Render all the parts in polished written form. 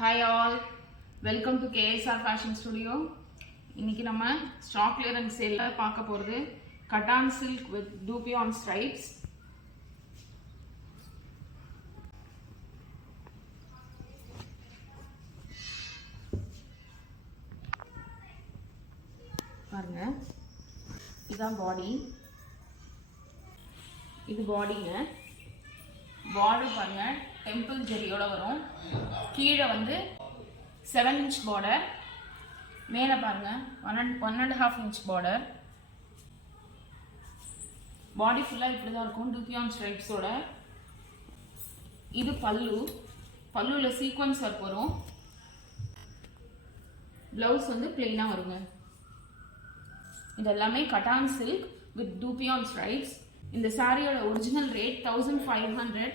Hi all, welcome to KSR Fashion Studio. இன்னைக்கு நம்ம stock clearance சேல்ல பார்க்க போறது கட்டான் சில்க் வித் டூபியான் ஸ்ட்ரைப்ஸ். பாருங்க, இதான் பாடி. இது பாடிங்க. பார்டர் பாருங்க, டெம்பிள் ஜெரியோட வரும். கீழே வந்து 7 இன்ச் பார்டர், மேலே பாருங்க 1.5 இன்ச் பார்டர். பாடி ஃபுல்லாக இப்படி தான் இருக்கும் டூபியான் ஸ்ட்ரைப்ஸோட. இது பல்லு. பல்லுவில் சீக்வன்ஸ் ஒர்க் வரும். ப்ளவுஸ் வந்து பிளெயினாக வருங்க. இது எல்லாமே கட்டான் சில்க் வித் டூபியான் ஸ்ட்ரைப்ஸ். இந்த சாரியோட original rate 1500.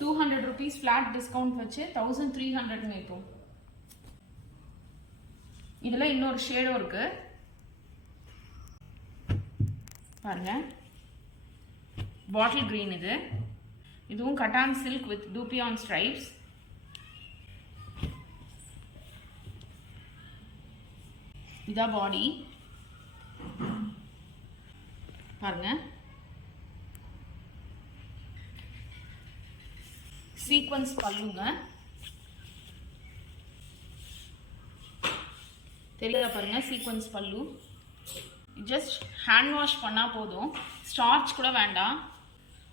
200 rupees flat discount வச்சு 1300 இப்போ. இதில் இன்னொரு ஷேடும் இருக்கு பாருங்க, பாட்டில் கிரீன். இதுவும் கட்டான் சில்க் வித் டூபியான் ஸ்ட்ரைப்ஸ். இதான் பாடி பாருங்க. சீக்வன்ஸ் பல்லுங்க, தெரியல பாருங்க. சீக்வன்ஸ் பல்லு. ஜஸ்ட் ஹேண்ட் வாஷ் பண்ணால் போதும், ஸ்டார்ச் கூட வேண்டாம்,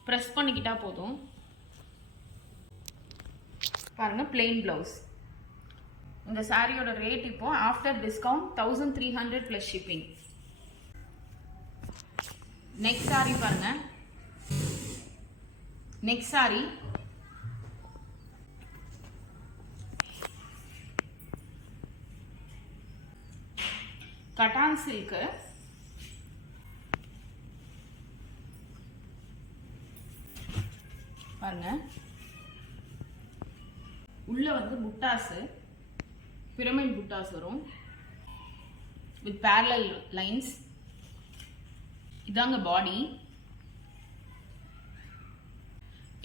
ப்ரெஸ் பண்ணிக்கிட்டா போதும். பாருங்க, பிளெயின் ப்ளவுஸ். இந்த சாரியோட ரேட் இப்போ after discount 1300 plus shipping. Next sari பாருங்க. Next sari cotton silk. பாருங்க, உள்ள வந்து புட்டாஸ், பிரமிட் புட்டாஸ் வரும் வித் parallel லைன்ஸ். இதாங்க பாடி.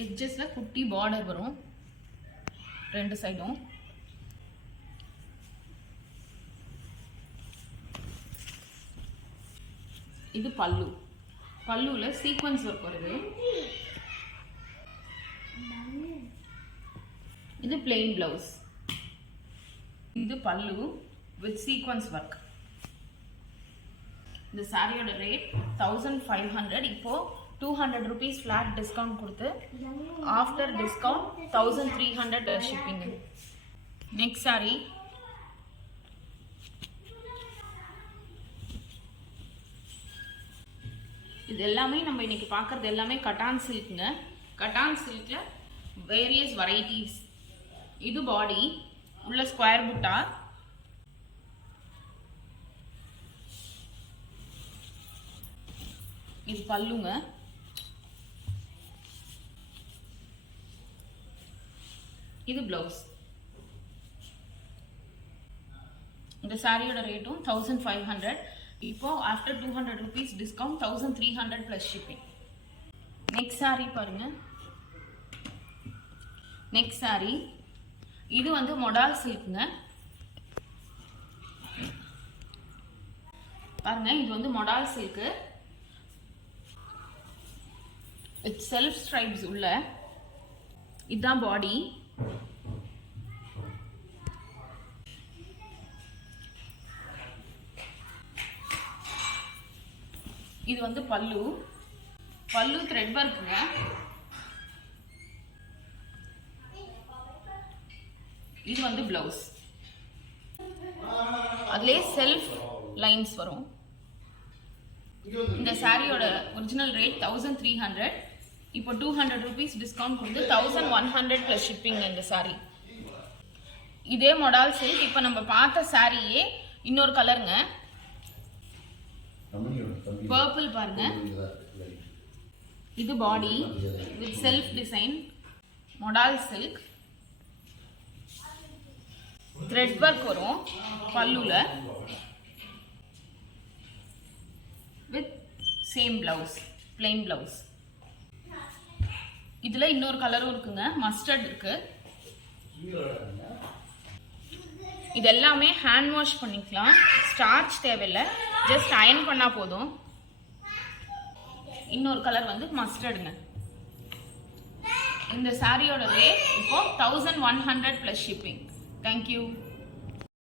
எட்ஜஸ்ல குட்டி பார்டர் வரும் ரெண்டு சைடும். இது பல்லு. பல்லுல சீக்வன்ஸ் ஒர்க் வருது. இது பிளெயின் பிளவுஸ். இது பல்லு வித் சீக்வன்ஸ் ஒர்க். இந்த சாரியோட ரேட் 1500. இப்போ 200 rupees ஃபிளாட் டிஸ்கவுண்ட் கொடுத்து after discount 1300 shipping. Next sorry இது எல்லாமே நம்ம இன்னைக்கு பார்க்கறது எல்லாமே கட்டான் சில்க்ங்க. கட்டான் சில்க்ல வேரியஸ் வெரைட்டிஸ். இது பாடி, உள்ள ஸ்கொயர் புட்டா. இது பல்லுங்க. இது பிளவுஸ். இந்த சாரியோட ரேட்டும் 1500. இப்போ after 200 rupees discount 1300 plus shipping. Next sari பாருங்க. நெக்ஸ்ட் சாரி இது வந்து மொடால் சில்க்ங்க. பாருங்க, இது வந்து மொடால் சில்க் வித் செல்ஃப் ஸ்ட்ரைப்ஸ் உள்ள. இதுதான் பாடி. இது வந்து பல்லு. பல்லு த்ரெட் ஒர்க்குங்க. இது வந்து பிளவுஸ். அதுலேயே செல்ஃப் லைன்ஸ் வரும். இந்த சாரியோட ஒரிஜினல் ரேட் 1300. இப்போ 200 rupees டிஸ்கவுண்ட் கொடுத்து 1100 ப்ளஸ் ஷிப்பிங். இந்த சாரி இதே மொடால் சில்க். இப்போ நம்ம பார்த்த சாரியே இன்னொரு கலருங்க, பர்பிள் பாருங்க. இது body with self design மொடால் silk. Thread work வரும் பல்லுல with same blouse, plain blouse. இதுல இன்னொரு கலரும் இருக்குங்க, மஸ்டர்ட் இருக்கு. இது எல்லாமே ஹேண்ட் வாஷ் பண்ணிக்கலாம், ஸ்டார்ச் தேவையில்லை, ஜஸ்ட் அயன் பண்ணால் போதும். இன்னொரு கலர் வந்து மஸ்டர்டுங்க. இந்த சாரியோட ரேட் இப்போ 1100 + ஷிப்பிங். தேங்க்யூ.